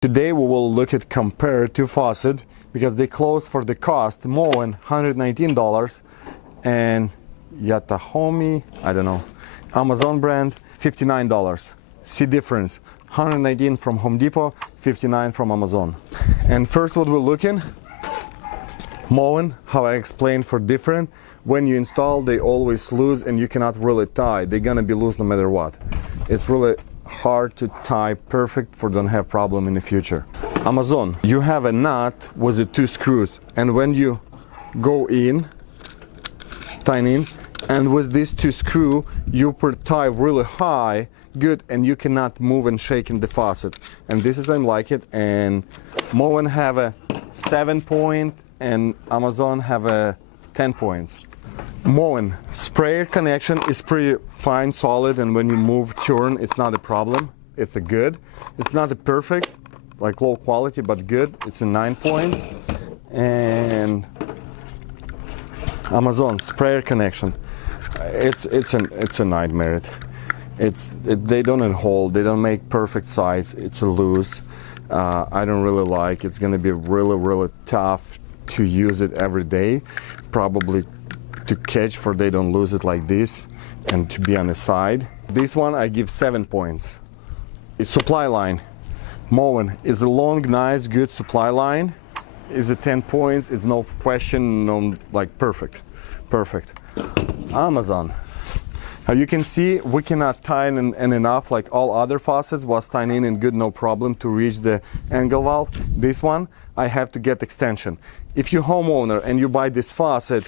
Today we will look at compare two faucets because they close for the cost. Moen $119 and Yatahomi, I don't know, Amazon brand $59. See difference, 119 from Home Depot, 59 from Amazon. And first what we're looking, Moen, how I explained for different, when you install they always loose and you cannot really tie, they're gonna be loose no matter what. It's really hard to tie perfect for don't have problem in the future. Amazon, you have a nut with the two screws, and when you go in, tie in, and with these two screw you put tie really high, good, and you cannot move and shake in the faucet. And this is I like it. And Moen have a 7 point and Amazon have a 10 points. Moen sprayer connection is pretty fine, solid, and when you move, turn, it's not a problem. It's a good. It's not a perfect, like low quality, but good. It's a 9 points. And Amazon sprayer connection, it's a nightmare. They don't hold. They don't make perfect size. It's a loose. I don't really like. It's gonna be really tough to use it every day. Probably to catch for they don't lose it like this and to be on the side. This one I give 7 points. It's supply line. Moen is a long, nice, good supply line. Is a 10 points. It's no question, no, like perfect. Amazon. Now you can see we cannot tie in enough like all other faucets was tying in good, no problem to reach the angle valve. This one I have to get extension. If you're homeowner and you buy this faucet,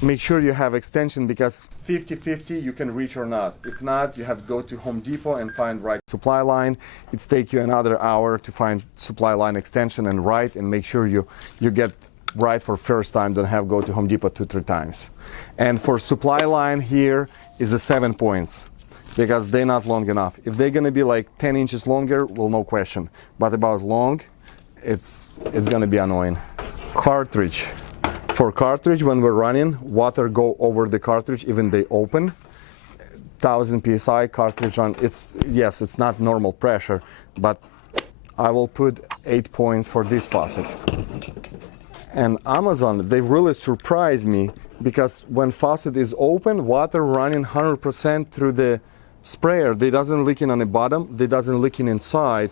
make sure you have extension because 50-50 you can reach or not. If not, you have to go to Home Depot and find right supply line. It's take you another hour to find supply line extension and right, and make sure you get right for first time. Don't have go to Home Depot 2-3 times. And for supply line here is a 7 points because they're not long enough. If they're gonna be like 10 inches longer, well, no question. But about long, it's gonna be annoying. Cartridge. For cartridge, when we're running, water go over the cartridge, even they open. 1000 psi cartridge run. Yes, it's not normal pressure, but I will put 8 points for this faucet. And Amazon, they really surprised me because when faucet is open, water running 100% through the sprayer. They doesn't leaking on the bottom. They doesn't leaking inside.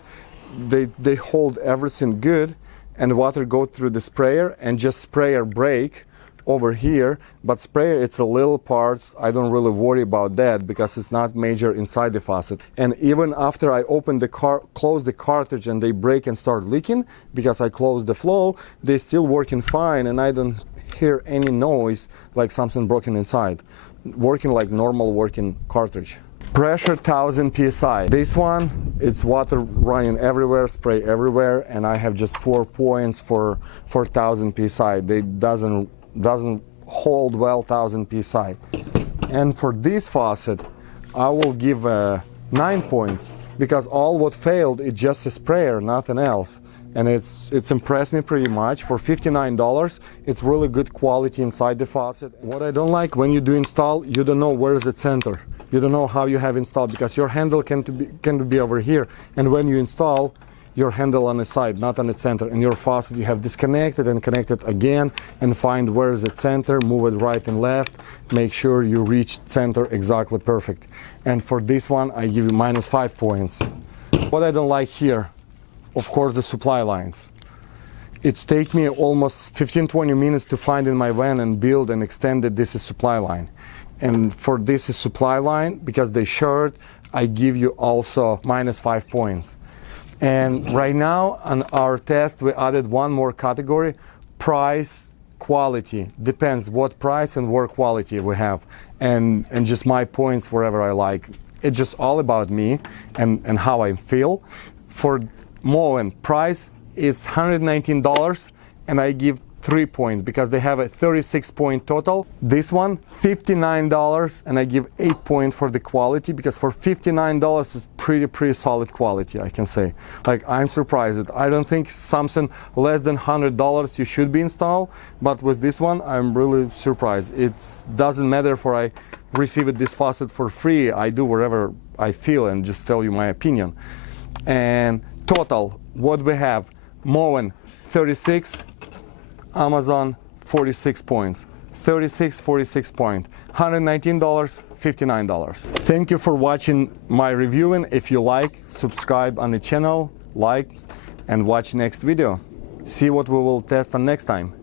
They hold everything good. And water go through the sprayer and just sprayer break over here, but sprayer it's a little parts. I don't really worry about that because it's not major inside the faucet. And even after I open the close the cartridge and they break and start leaking because I close the flow, they still working fine and I don't hear any noise like something broken inside. Working like normal working cartridge. Pressure 1000 psi. This one, it's water running everywhere, spray everywhere, and I have just 4 points for 1000 psi. They doesn't hold well 1000 psi. And for this faucet, I will give 9 points because all what failed is just a sprayer, nothing else. And it's impressed me pretty much. For $59, it's really good quality inside the faucet. What I don't like when you do install, you don't know where is the center. You don't know how you have installed because your handle can be over here, and when you install your handle on the side, not on the center, and your faucet you have disconnected and connected again and find where is the center, move it right and left, make sure you reach center exactly perfect. And for this one I give you -5 points. What I don't like here, of course, the supply lines. It's take me almost 15-20 minutes to find in my van and build and extend it. This is supply line. And for this is supply line, because they short, I give you also -5 points. And right now on our test, we added one more category, price, quality. Depends what price and what quality we have. And just my points wherever I like. It's just all about me and how I feel. For Moen, price is $119 and I give 3 points because they have a 36 point total. This one $59 and I give 8 points for the quality because for $59 is pretty solid quality, I can say. Like, I'm surprised. I don't think something less than $100 you should be installed, but with this one I'm really surprised. It doesn't matter if I receive this faucet for free. I do whatever I feel and just tell you my opinion. And total what we have: Moen 36, Amazon 46 points, 36, 46 point, $119, $59. Thank you for watching my reviewing. If you like, subscribe on the channel, like, and watch next video. See what we will test on next time.